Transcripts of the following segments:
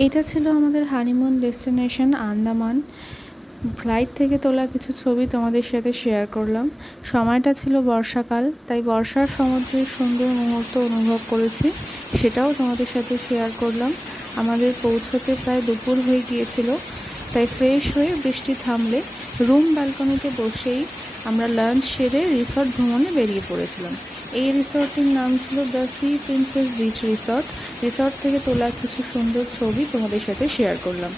এটা ছিল আমাদের হানিমুন ডেস্টিনেশন আন্দামান। ফ্লাইট থেকে তোলা কিছু ছবি তোমাদের সাথে শেয়ার করলাম। সময়টা ছিল বর্ষাকাল, তাই বর্ষার সমুদ্রের সুন্দর মুহূর্ত অনুভব করেছি, সেটাও তোমাদের সাথে শেয়ার করলাম। আমাদের পৌঁছতে প্রায় দুপুর হয়ে গিয়েছিল, তাই ফ্রেশ হয়ে বৃষ্টি থামলে রুম ব্যালকনিতে বসেই আমরা লাঞ্চ সেরে রিসর্ট ভ্রমণে বেরিয়ে পড়েছিলাম। এই রিসর্টটির নাম ছিল the sea princess beach resort. Resort থেকে তোলা কিছু সুন্দর ছবি তোমাদের সাথে শেয়ার করলাম।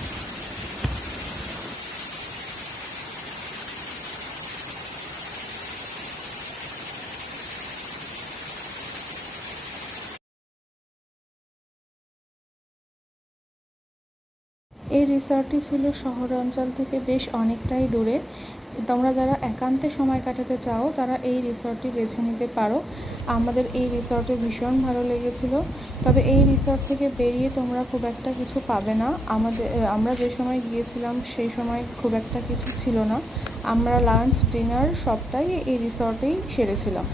এই রিসর্টটি ছিল শহর অঞ্চল থেকে বেশ অনেকটাই দূরে। তোমরা যারা একান্তে সময় কাটাতে চাও তারা এই রিসর্টটি বেছে নিতে পারো। আমাদের এই রিসর্টে ভীষণ ভালো লেগেছিল। তবে এই রিসর্ট থেকে বেরিয়ে তোমরা খুব একটা কিছু পাবে না। আমরা যে সময় গিয়েছিলাম সেই সময় খুব একটা কিছু ছিল না। আমরা লাঞ্চ ডিনার সবটাই এই রিসর্টেই সেরেছিলাম।